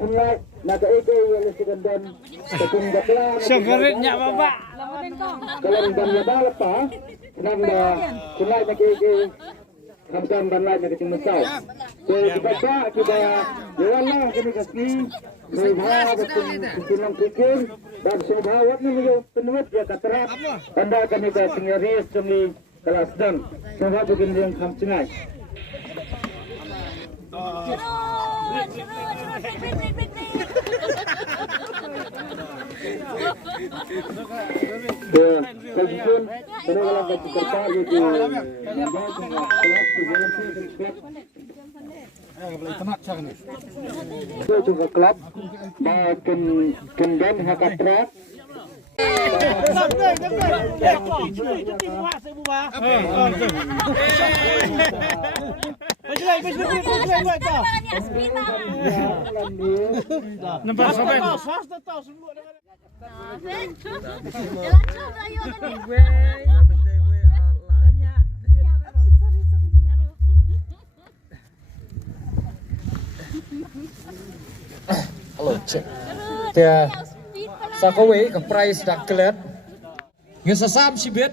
punlai naga ege yang segandan tepung gapla Syakarnya bapak. kalau dan ada apa nang punlai naga ege hamdan banlai naga cimsau so kita kita lewala kini kasi sobha betul silang pikir dan sobha warna ni penuh dia katarak anda kami ka singaris kami kelas dan sobha begini yang kam cengai Kalpun, kalau kita kerja itu, itu juga klub, dan kemudian hakatrak. Halo, cek. Tia, sa kowe ke price dak kelet. Ngesasam si bet.